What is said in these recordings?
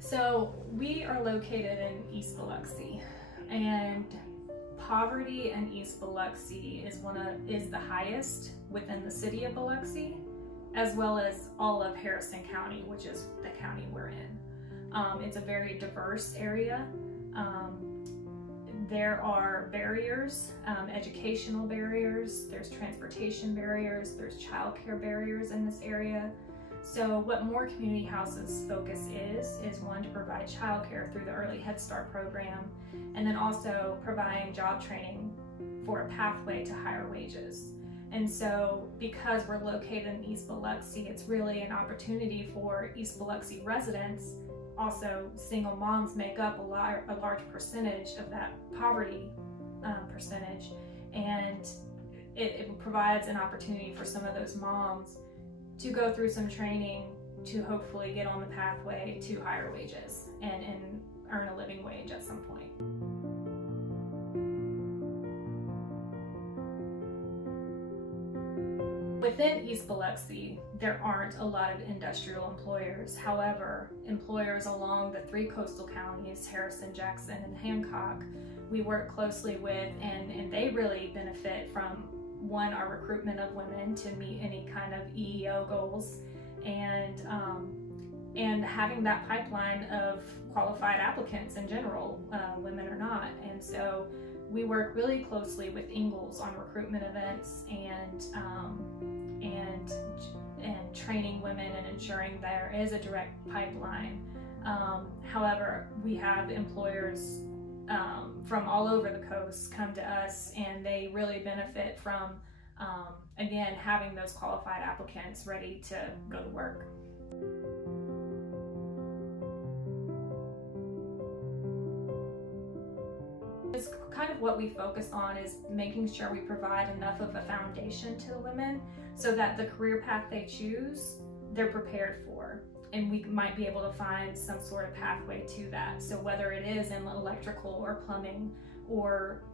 So we are located in East Biloxi, and poverty in East Biloxi is the highest within the city of Biloxi, as well as all of Harrison County, which is the county we're in. It's a very diverse area. There are barriers, educational barriers, there's transportation barriers, there's childcare barriers in this area. So what More Community House's focus is one, to provide childcare through the Early Head Start program, and then also providing job training for a pathway to higher wages. And so because we're located in East Biloxi, it's really an opportunity for East Biloxi residents. Also, single moms make up a large percentage of that poverty percentage, and it provides an opportunity for some of those moms to go through some training to hopefully get on the pathway to higher wages and earn a living wage at some point. Within East Biloxi, there aren't a lot of industrial employers. However, employers along the 3 coastal counties, Harrison, Jackson, and Hancock, we work closely with, and they really benefit from, one, our recruitment of women to meet any kind of EEO goals, and having that pipeline of qualified applicants in general, women or not. And so we work really closely with Ingalls on recruitment events and training women and ensuring there is a direct pipeline. However, we have employers from all over the coast come to us, and they really benefit from, again, having those qualified applicants ready to go to work. It's kind of what we focus on is making sure we provide enough of a foundation to the women so that the career path they choose, they're prepared for. And we might be able to find some sort of pathway to that. So whether it is in electrical or plumbing or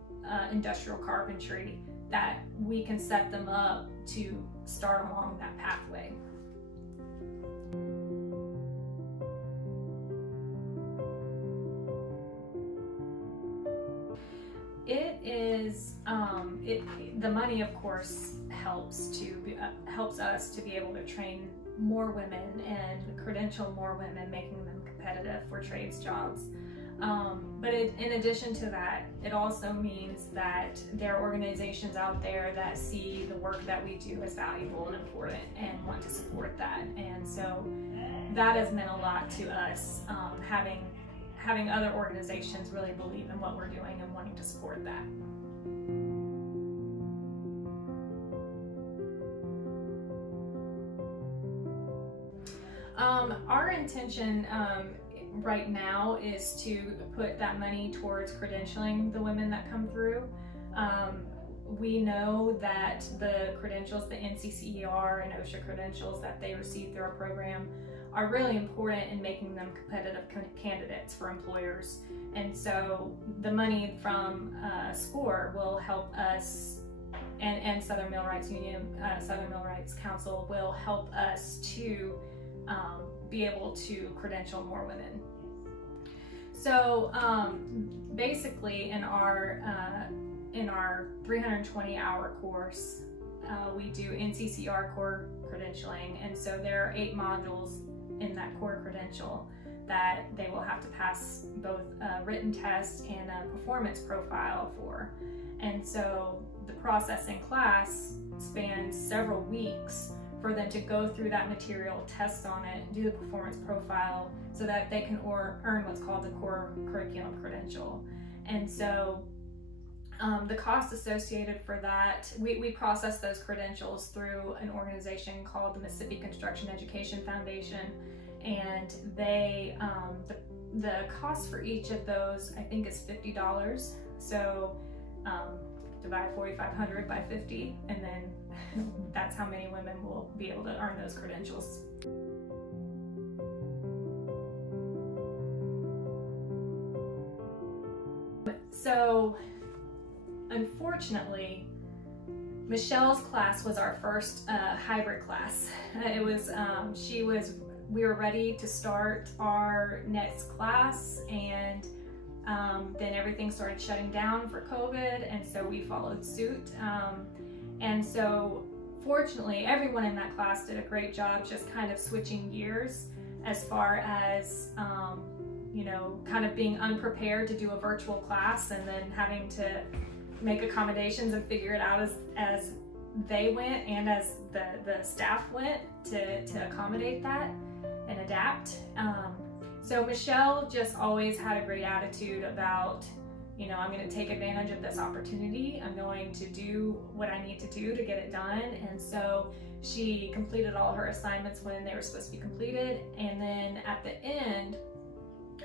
industrial carpentry, that we can set them up to start along that pathway. It is, the money of course helps us to be able to train more women and credential more women, making them competitive for trades jobs. But in addition to that, it also means that there are organizations out there that see the work that we do as valuable and important and want to support that. And so that has meant a lot to us, having other organizations really believe in what we're doing and wanting to support that. Our intention right now is to put that money towards credentialing the women that come through. We know that the credentials, the NCCER and OSHA credentials that they receive through our program are really important in making them competitive candidates for employers. And so the money from SCOAR will help us, and Southern Millwrights Union, Southern Millwrights Council will help us to be able to credential more women. So basically in our 320-hour course, we do NCCR core credentialing, and so there are 8 modules in that core credential that they will have to pass both a written test and a performance profile for. And so the process in class spans several weeks for them to go through that material, test on it, do the performance profile so that they can earn what's called the core curriculum credential. And so the cost associated for that, we process those credentials through an organization called the Mississippi Construction Education Foundation, and they the cost for each of those I think is $50. So divide 4,500 by 50, and then that's how many women will be able to earn those credentials. So unfortunately, Michelle's class was our first hybrid class. It was she was we were ready to start our next class, and then everything started shutting down for COVID, and so we followed suit. And so fortunately, everyone in that class did a great job just kind of switching gears as far as, you know, kind of being unprepared to do a virtual class and then having to make accommodations and figure it out as they went and as the staff went to accommodate that and adapt. So Michelle just always had a great attitude about, you know, I'm going to take advantage of this opportunity. I'm going to do what I need to do to get it done. And so she completed all her assignments when they were supposed to be completed. And then at the end,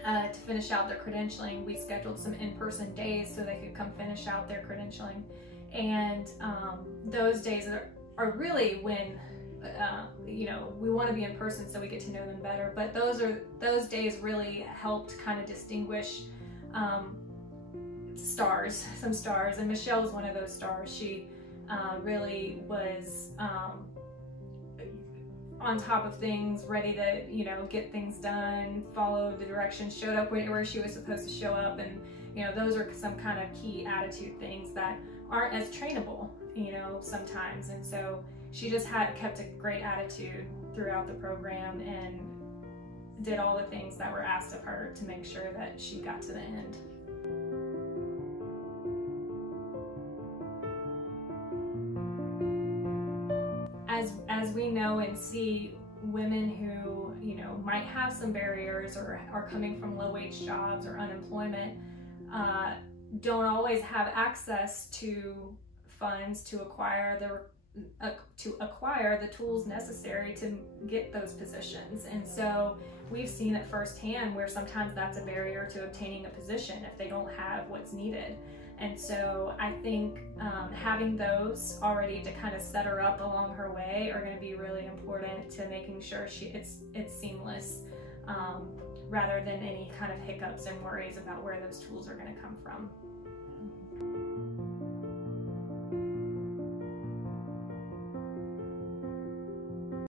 to finish out their credentialing, we scheduled some in-person days so they could come finish out their credentialing. And those days are really when, you know, we want to be in person so we get to know them better. But those days really helped kind of distinguish some stars, and Michelle was one of those stars. She really was on top of things, ready to, you know, get things done, follow the directions, showed up where she was supposed to show up. And, you know, those are some kind of key attitude things that aren't as trainable, you know, sometimes. And so she just kept a great attitude throughout the program and did all the things that were asked of her to make sure that she got to the end. As we know and see, women who, you know, might have some barriers or are coming from low-wage jobs or unemployment don't always have access to funds to acquire the tools necessary to get those positions. And so we've seen it firsthand where sometimes that's a barrier to obtaining a position if they don't have what's needed. And so I think having those already to kind of set her up along her way are going to be really important to making sure it's seamless, rather than any kind of hiccups and worries about where those tools are going to come from.